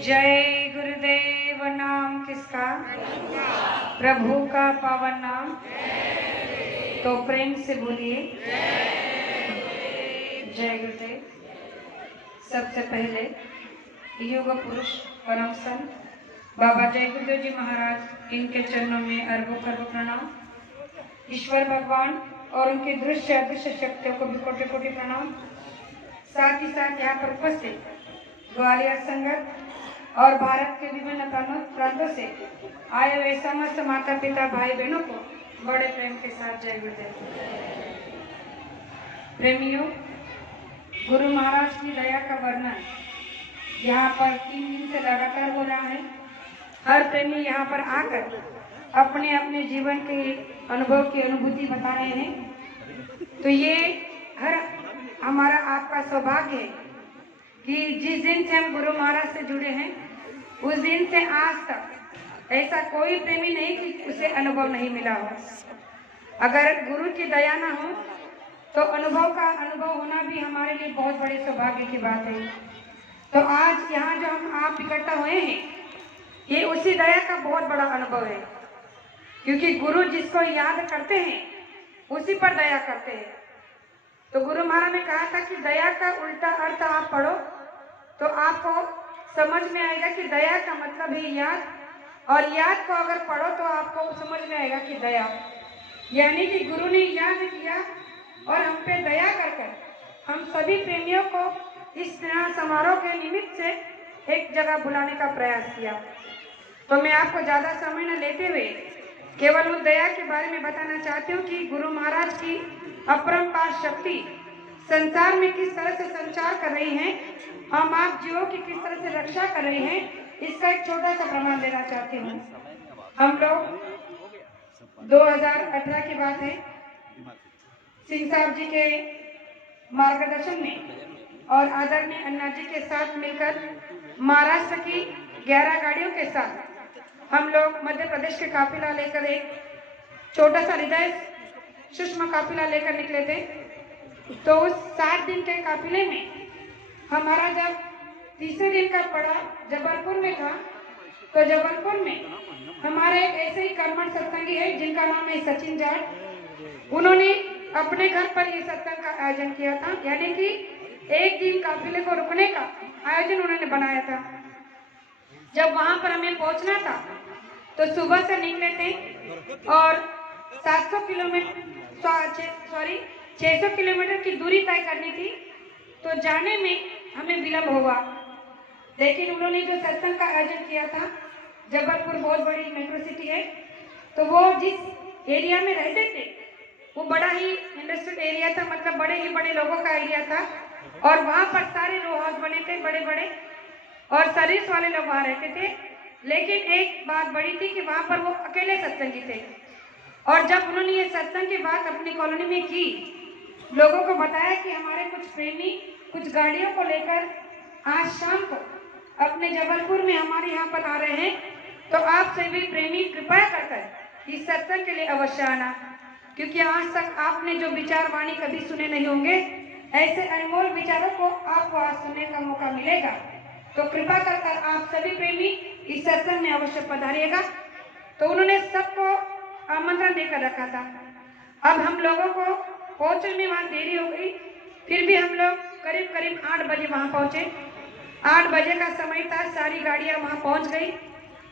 जय गुरुदेव। नाम किसका? प्रभु का पावन नाम। तो प्रेम से बोलिए जय गुरुदेव। सबसे पहले युग पुरुष परम संत बाबा जय गुरुदेव जी महाराज, इनके चरणों में अरबों खरबों प्रणाम। ईश्वर भगवान और उनकी दृश्य अदृश्य शक्तियों को भी कोटि कोटि प्रणाम। साथ ही साथ यहाँ पर उपस्थित ग्वालियर संगत और भारत के विभिन्न प्रांतों से आए हुए समस्त माता पिता भाई बहनों को बड़े प्रेम के साथ जय गुरुदेव। प्रेमियों, गुरु महाराज की दया का वर्णन यहाँ पर 3 दिन से लगातार हो रहा है। हर प्रेमी यहाँ पर आकर अपने अपने जीवन के अनुभव की अनुभूति बता रहे हैं। तो ये हर हमारा आपका सौभाग्य है कि जिस दिन से हम गुरु महाराज से जुड़े हैं उस दिन से आज तक ऐसा कोई प्रेमी नहीं कि उसे अनुभव नहीं मिला हो। अगर गुरु की दया ना हो तो अनुभव होना भी हमारे लिए बहुत बड़े सौभाग्य की बात है। तो आज यहाँ जो हम आप इकट्ठा हुए हैं, ये उसी दया का बहुत बड़ा अनुभव है, क्योंकि गुरु जिसको याद करते हैं उसी पर दया करते हैं। तो गुरु महाराज ने कहा था कि दया का उल्टा अर्थ आप पढ़ो तो आपको समझ में आएगा कि दया का मतलब है याद, और याद को अगर पढ़ो तो आपको समझ में आएगा कि दया, यानी कि गुरु ने याद किया और हम पे दया कर हम सभी प्रेमियों को इस समारोह के निमित्त से एक जगह बुलाने का प्रयास किया। तो मैं आपको ज्यादा समय न लेते हुए केवल उस दया के बारे में बताना चाहती हूँ कि गुरु महाराज की अपरंपार शक्ति संसार में किस तरह से संचार कर रही है, हम आप जीवों की किस तरह से रक्षा कर रही हैं, इसका एक छोटा सा प्रमाण देना चाहती हूँ। हम लोग 2018 की बात है, सिंह साहब जी के मार्गदर्शन में और आदरणीय अन्ना जी के साथ मिलकर महाराष्ट्र की 11 गाड़ियों के साथ हम लोग मध्य प्रदेश के काफिला लेकर एक छोटा सा हृदय सूक्ष्म काफिला लेकर निकले थे। तो उस 7 दिन के काफिले में हमारा जब तीसरे दिन का पड़ा जबलपुर में था, तो जबलपुर में हमारे ऐसे ही कर्मठ सत्संगी है जिनका नाम है सचिन जाट। उन्होंने अपने घर पर ये सत्संग का आयोजन किया था, यानी कि एक दिन काफिले को रुकने का आयोजन उन्होंने बनाया था। जब वहां पर हमें पहुंचना था तो सुबह से निकले थे और 600 किलोमीटर की दूरी तय करनी थी। तो जाने में हमें विलंब हुआ, लेकिन उन्होंने जो सत्संग का आयोजन किया था, जबलपुर बहुत बड़ी मेट्रो सिटी है, तो वो जिस एरिया में रहते थे वो बड़ा ही इंडस्ट्रियल एरिया था, मतलब बड़े ही बड़े लोगों का एरिया था, और वहाँ पर सारे रो हाउस बने थे बड़े बड़े, और सर्विस वाले लोग वहाँ रहते थे। लेकिन एक बात बड़ी थी कि वहाँ पर वो अकेले सत्संगी थे, और जब उन्होंने ये सत्संग की बात अपनी कॉलोनी में की, लोगों को बताया कि हमारे कुछ प्रेमी कुछ गाड़ियों को लेकर आज शाम को अपने जबलपुर में हमारे यहाँ पर आ रहे हैं, तो आप सभी प्रेमी कृपया कर इस सत्संग के लिए अवश्य आना, क्योंकि आज तक आपने जो विचार वाणी कभी सुने नहीं होंगे, ऐसे अनमोल विचारों को आपको आज सुनने का मौका मिलेगा। तो कृपा कर आप सभी प्रेमी इस सत्संग में अवश्य पधारिएगा। तो उन्होंने सबको आमंत्रण देकर रखा था। अब हम लोगों को पहुंचने में वहाँ देरी हो गई, फिर भी हम लोग करीब 8 बजे वहाँ पहुंचे। 8 बजे का समय था, सारी गाड़ियाँ वहाँ पहुँच गई।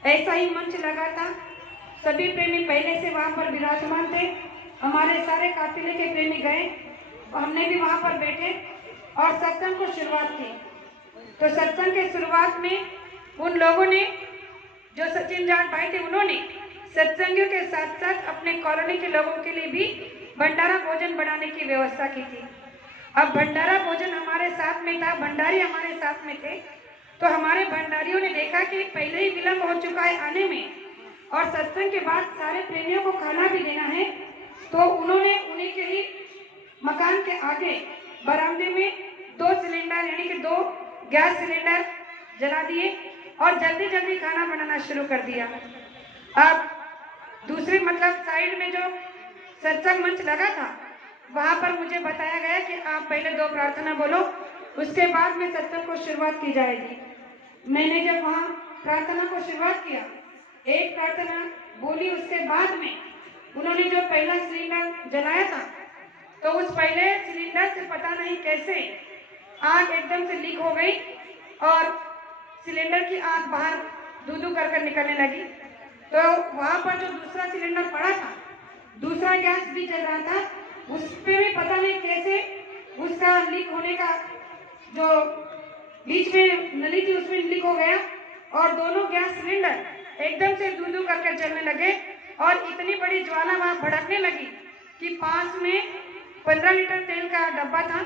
ऐसा ही मंच लगा था, सभी प्रेमी पहले से वहाँ पर विराजमान थे। हमारे सारे काफिले के प्रेमी गए और हमने भी वहाँ पर बैठे और सत्संग को शुरुआत की। तो सत्संग के शुरुआत में उन लोगों ने, जो सचिन जाट भाई थे, उन्होंने सत्संगियों के साथ साथ अपने कॉलोनी के लोगों के लिए भी भंडारा भोजन बनाने की व्यवस्था की थी। अब भंडारा भोजन हमारे साथ में था, भंडारी हमारे साथ में थे, तो हमारे भंडारियों ने देखा कि पहले ही विलंब हो चुका है आने में और सत्संग के बाद सारे प्रेमियों को खाना भी देना है, तो उन्होंने उन्हीं के ही मकान के आगे बरामदे में 2 सिलेंडर यानी कि 2 गैस सिलेंडर जला दिए और जल्दी जल्दी खाना बनाना शुरू कर दिया। अब दूसरी मतलब साइड में जो सत्संग मंच लगा था, वहां पर मुझे बताया गया कि आप पहले 2 प्रार्थना बोलो, उसके बाद में सत्संग को शुरुआत की जाएगी। मैंने जब वहाँ प्रार्थना को शुरुआत किया, एक प्रार्थना बोली, उसके बाद में उन्होंने जो पहला सिलेंडर जलाया था, तो उस पहले सिलेंडर से पता नहीं कैसे आग एकदम से लीक हो गई और सिलेंडर की आग बाहर धू कर निकलने लगी। तो वहाँ पर जो दूसरा सिलेंडर पड़ा था, दूसरा गैस भी जल रहा था, उस पे भी पता नहीं कैसे उसका लीक होने का जो बीच में नली थी उसमें लीक हो गया और दोनों गैस सिलेंडर एकदम से धू करके जलने लगे और इतनी बड़ी ज्वाला वहाँ भड़कने लगी कि पास में 15 लीटर तेल का डब्बा था,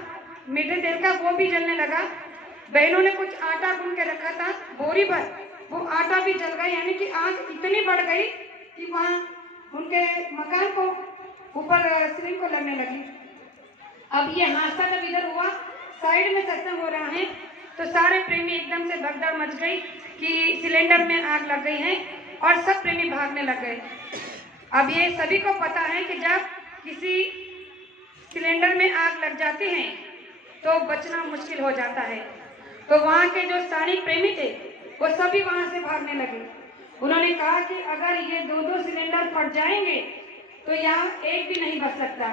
मीठे तेल का, वो भी जलने लगा। बहनों ने कुछ आटा गूंद के रखा था बोरी भर, वो आटा भी जल गया, यानी कि आग इतनी बढ़ गई कि वहाँ उनके मकान को ऊपर सीलिंग को लगने लगी। अब ये हादसा जब इधर हुआ, साइड में सत्संग हो रहा है, तो सारे प्रेमी एकदम से भगदड़ मच गई कि सिलेंडर में आग लग गई है और सब प्रेमी भागने लग गए। अब ये सभी को पता है कि जब किसी सिलेंडर में आग लग जाती है तो बचना मुश्किल हो जाता है। तो वहाँ के जो स्थानीय प्रेमी थे वो सभी वहाँ से भागने लगे। उन्होंने कहा कि अगर ये दो सिलेंडर फट जाएंगे तो यहाँ एक भी नहीं बच सकता।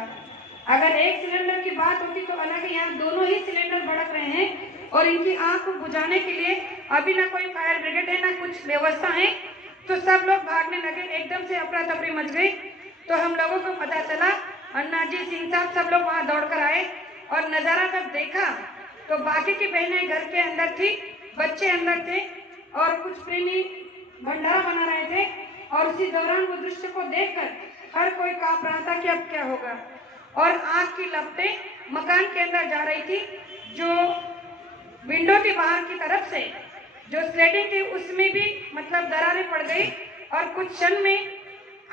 अगर एक सिलेंडर की बात होती तो अलग है, यहाँ दोनों ही सिलेंडर भड़क रहे हैं और इनकी आग को बुझाने के लिए अभी ना कोई फायर ब्रिगेड है ना कुछ व्यवस्था है। तो सब लोग भागने लगे, एकदम से अफरा तफरी मच गई। तो हम लोगों को पता चला, अन्ना जी, सिंह साहब, सब लोग वहाँ दौड़कर आए और नज़ारा जब देखा तो बाकी की बहनें घर के अंदर थी, बच्चे अंदर थे और कुछ प्रेमी भंडारा बना रहे थे और उसी दौरान वो दृश्य को देखकर हर कोई कांप रहा था कि अब क्या होगा। और आग की लपटें मकान के अंदर जा रही थी, जो विंडो थी बाहर की तरफ से, जो स्लेटिंग थी उसमें भी मतलब दरारें पड़ गई और कुछ क्षण में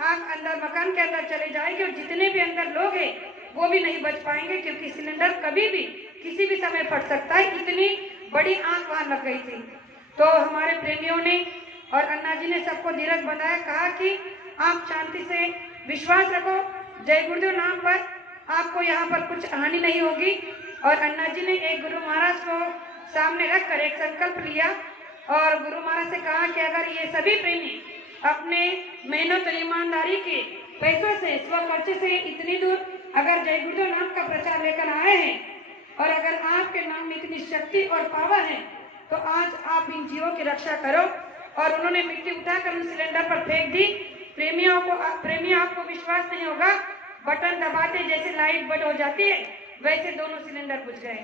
आग अंदर मकान के अंदर चले जाएगी और जितने भी अंदर लोग हैं वो भी नहीं बच पाएंगे, क्योंकि सिलेंडर कभी भी किसी भी समय फट सकता है। इतनी बड़ी आग वहां लग गई थी। तो हमारे प्रेमियों ने और अन्ना जी ने सबको धीरज बताया, कहा कि आप शांति से विश्वास रखो, जय गुरुदेव नाम पर आपको यहाँ पर कुछ हानि नहीं होगी। और अन्ना जी ने एक गुरु महाराज को सामने रखकर एक संकल्प लिया और गुरु महाराज से कहा कि अगर ये सभी प्रेमी अपने मेहनत और ईमानदारी के पैसों से, स्व खर्चे से इतनी दूर अगर जय गुरुदेव नाम का प्रचार लेकर आए हैं और अगर आपके नाम में इतनी शक्ति और पावर है तो आज आप इन जीवों की रक्षा करो। और उन्होंने मिट्टी उठाकर उन सिलेंडर पर फेंक दी। प्रेमियों आपको विश्वास नहीं होगा, बटन दबाते जैसे लाइट बंद हो जाती है वैसे दोनों सिलेंडर बुझ गए।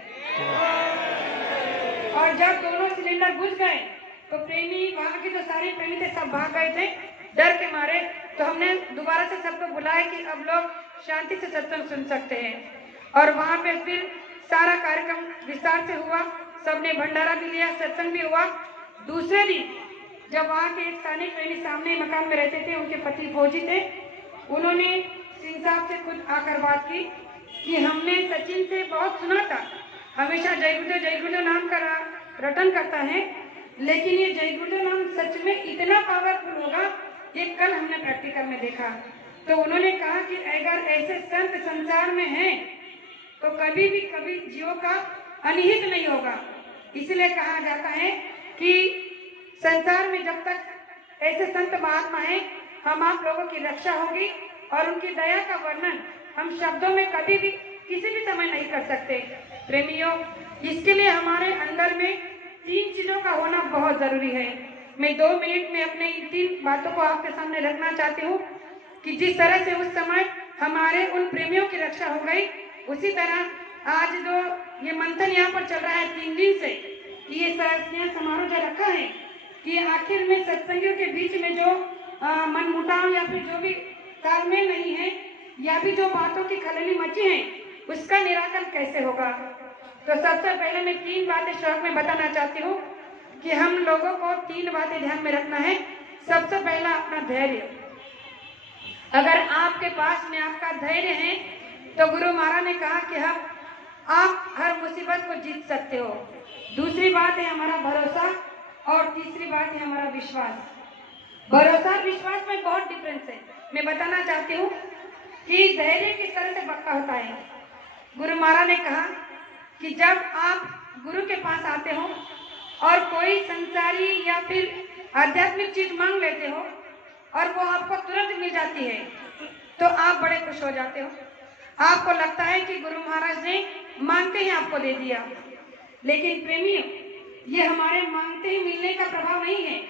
और जब दोनों सिलेंडर बुझ गए तो प्रेमी, वहाँ के जो सारे प्रेमी थे सब भाग गए थे डर के मारे। तो हमने दोबारा से सबको बुलाया कि अब लोग शांति से सत्संग सुन सकते हैं। और वहाँ पे फिर सारा कार्यक्रम विस्तार से हुआ, सबने भंडारा भी लिया, सत्संग भी हुआ। दूसरे दिन जब वहाँ के एक स्थानीय प्रेमी सामने मकान में रहते थे, उनके पति फौजी थे, उन्होंने सिंह साहब से खुद आकर बात की कि हमने सचिन से बहुत सुना था, हमेशा जय गुरुदेव नाम का रटन करता है, लेकिन ये जय गुरुदेव नाम सच में इतना पावरफुल होगा ये कल हमने प्रैक्टिकल में देखा। तो उन्होंने कहा कि अगर ऐसे संत संसार में हैं तो कभी जीवों का अनिहित नहीं होगा। इसलिए कहा जाता है कि संसार में जब तक ऐसे संत महात्मा हैं हम आप लोगों की रक्षा होगी और उनकी दया का वर्णन हम शब्दों में कभी भी किसी भी समय नहीं कर सकते। प्रेमियों, इसके लिए हमारे अंदर में 3 चीजों का होना बहुत जरूरी है। मैं 2 मिनट में अपने इन 3 बातों को आपके सामने रखना चाहती हूँ कि जिस तरह से उस समय हमारे उन प्रेमियों की रक्षा हो गई, उसी तरह आज जो ये मंथन यहाँ पर चल रहा है 3 दिन से, कि ये समारोह जो रखा है कि आखिर में सत्संगियों के बीच में जो मनमुटाव या फिर जो भी तालमेल नहीं है या भी जो बातों की खलनी मची है उसका निराकरण कैसे होगा। तो सबसे पहले मैं 3 बातें शौक में बताना चाहती हूँ कि हम लोगों को 3 बातें ध्यान में रखना है। सबसे पहला अपना धैर्य। अगर आपके पास में आपका धैर्य है तो गुरु महाराज ने कहा कि आप हर मुसीबत को जीत सकते हो। दूसरी बात है हमारा भरोसा और तीसरी बात है हमारा विश्वास। भरोसा विश्वास में बहुत डिफरेंस है। मैं बताना चाहती हूँ कि धैर्य किस तरह से पक्का होता है। गुरु महाराज ने कहा कि जब आप गुरु के पास आते हो और कोई संसारी या फिर आध्यात्मिक चीज मांग लेते हो और वो आपको तुरंत मिल जाती है तो आप बड़े खुश हो जाते हो। आपको लगता है कि गुरु महाराज ने मांगते ही आपको दे दिया। लेकिन प्रेमियों, ये हमारे मांगते ही मिलने का प्रभाव नहीं है,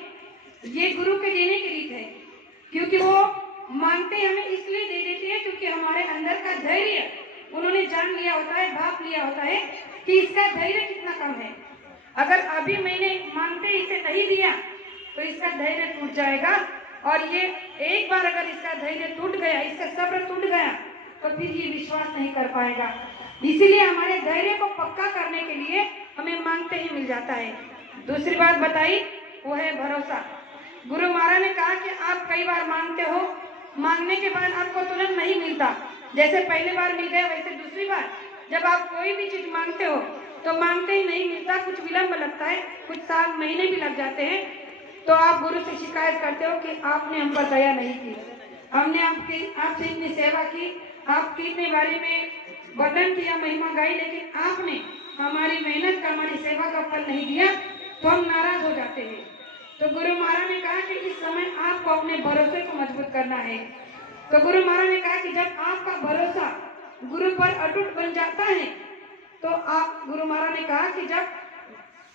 ये गुरु के देने की रीत है। क्योंकि वो मांगते हमें इसलिए दे देते हैं क्योंकि हमारे अंदर का धैर्य उन्होंने जान लिया होता है, भाप लिया होता है कि इसका धैर्य कितना कम है। अगर अभी मैंने मांगते इसे नहीं दिया तो इसका धैर्य टूट जाएगा, और ये एक बार अगर इसका धैर्य टूट गया, इसका सब्र टूट गया, तो फिर ये विश्वास नहीं कर पाएगा। इसीलिए हमारे धैर्य को पक्का करने के लिए हमें मांगते ही मिल जाता है। दूसरी बात बताई वो है भरोसा। गुरु महाराज ने कहा कि आप कई बार मांगते हो, मांगने के बाद आपको तुरंत नहीं मिलता। जैसे पहले बार मिल गया वैसे दूसरी बार जब आप कोई भी चीज मांगते हो तो मांगते ही नहीं मिलता, कुछ विलंब लगता है, कुछ साल महीने भी लग जाते हैं। तो आप गुरु से शिकायत करते हो कि आपने हम पर दया नहीं की, हमने आपसे इतनी सेवा की, आपकी इतने बारे में वर्णन किया, महिमा गाई, लेकिन आपने हमारी मेहनत का, हमारी सेवा का फल नहीं दिया, तो हम नाराज हो जाते हैं। तो गुरु महाराज ने कहा कि इस समय आपको अपने भरोसे को मजबूत करना है। तो गुरु महाराज ने कहा कि जब आपका भरोसा गुरु पर अटूट बन जाता है तो आप, गुरु महाराज ने कहा कि जब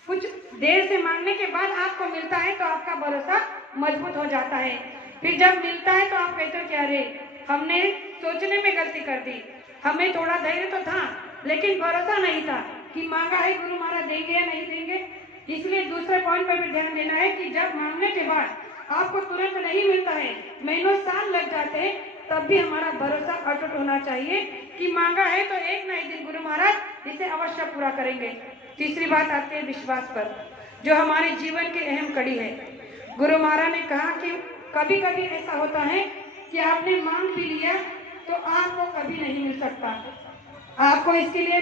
कुछ देर से मांगने के बाद आपको मिलता है तो आपका भरोसा मजबूत हो जाता है। फिर जब मिलता है तो आप कहते हो कि अरे हमने सोचने में गलती कर दी, हमें थोड़ा धैर्य तो था लेकिन भरोसा नहीं था कि मांगा है गुरु महाराज देंगे या नहीं देंगे। इसलिए दूसरे पॉइंट पर भी ध्यान देना है कि जब मांगने के बाद आपको तुरंत नहीं मिलता है, महीनों साल लग जाते हैं, तब भी हमारा भरोसा अटूट होना चाहिए कि मांगा है तो एक ना एक दिन गुरु महाराज इसे अवश्य पूरा करेंगे। तीसरी बात आती है विश्वास पर, जो हमारे जीवन की अहम कड़ी है। गुरु महाराज ने कहा कि कभी कभी ऐसा होता है कि आपने मांग भी लिया तो आपको कभी नहीं मिल सकता। आपको इसके लिए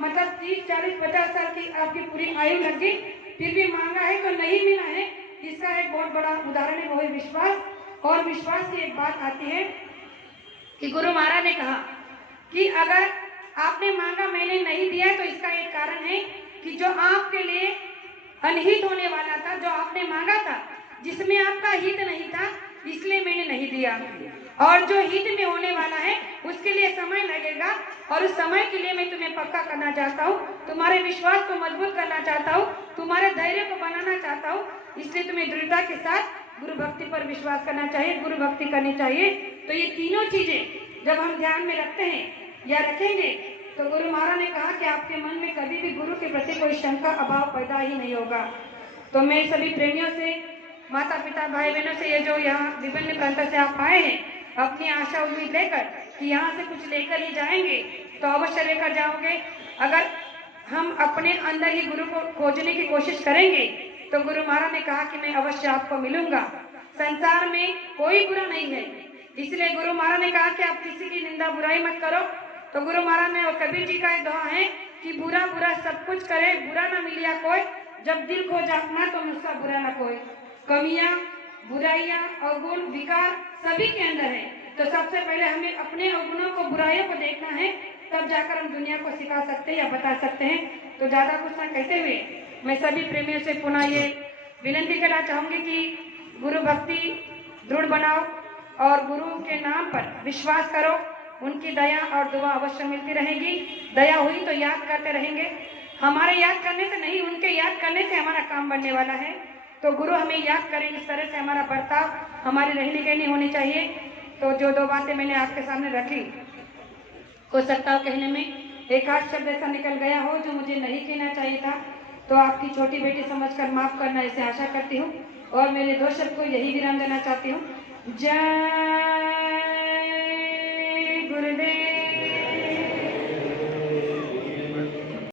मतलब 30, 40, 50 साल की आपकी पूरी आयु लग गई, फिर भी मांगा है तो नहीं मिला है। इसका एक बहुत बड़ा उदाहरण है, वो है विश्वास। और विश्वास की एक बात आती है कि गुरु महाराज ने कहा कि अगर आपने मांगा मैंने नहीं दिया तो इसका एक कारण है कि जो आपके लिए अनहित होने वाला था, जो आपने मांगा था, जिसमें आपका हित नहीं था, इसलिए मैंने नहीं दिया। और जो हित में होने वाला है उसके लिए समय लगेगा, और उस समय के लिए मैं तुम्हें पक्का करना चाहता हूँ, तुम्हारे विश्वास को मजबूत करना चाहता हूँ, तुम्हारे धैर्य को बनाना चाहता हूँ। इसलिए तुम्हें दृढ़ता के साथ गुरु भक्ति पर विश्वास करना चाहिए, गुरु भक्ति करनी चाहिए। तो ये तीनों चीजें जब हम ध्यान में रखते हैं या रखेंगे तो गुरु महाराज ने कहा कि आपके मन में कभी भी गुरु के प्रति कोई शंका, अभाव पैदा ही नहीं होगा। तो मैं सभी प्रेमियों से, माता पिता, भाई बहनों से, ये जो यहाँ विभिन्न प्रांतों से आप आए हैं, अपनी आशा उम्मीद लेकर कि यहाँ से कुछ लेकर ही जाएंगे, तो अवश्य लेकर जाओगे। अगर हम अपने अंदर ही गुरु को खोजने की कोशिश करेंगे तो गुरु महाराज ने कहा कि मैं अवश्य आपको मिलूंगा। संसार में कोई बुरा नहीं है, इसलिए गुरु महाराज ने कहा कि आप किसी की निंदा बुराई मत करो। तो गुरु महाराज ने, और कबीर जी का एक दोहा है कि बुरा बुरा सब कुछ करे, बुरा ना मिलिया कोई, जब दिल को जापना तो मुझसा बुरा ना कोई। कमियां, बुराइयां, अवगुण, विकार सभी के अंदर है। तो सबसे पहले हमें अपने अवगुणों को, बुराइयों को देखना है, तब जाकर हम दुनिया को सिखा सकते हैं या बता सकते हैं। तो ज्यादा कुछ ना कहते हुए मैं सभी प्रेमियों से पुनः ये विनती करना चाहूंगी कि गुरु भक्ति दृढ़ बनाओ और गुरु के नाम पर विश्वास करो। उनकी दया और दुआ अवश्य मिलती रहेगी। दया हुई तो याद करते रहेंगे। हमारे याद करने से नहीं, उनके याद करने से हमारा काम बनने वाला है। तो गुरु हमें याद करें, इस तरह से हमारा बर्ताव, हमारी रहनी कहनी होनी चाहिए। तो जो दो बातें मैंने आपके सामने रखी, हो सकता हो कहने में एक आध शब्द ऐसा निकल गया हो जो मुझे नहीं कहना चाहिए था, तो आपकी छोटी बेटी समझकर माफ करना, इसे आशा करती हूँ। और मेरे दो शब्द को यही विराम देना चाहती हूँ। जय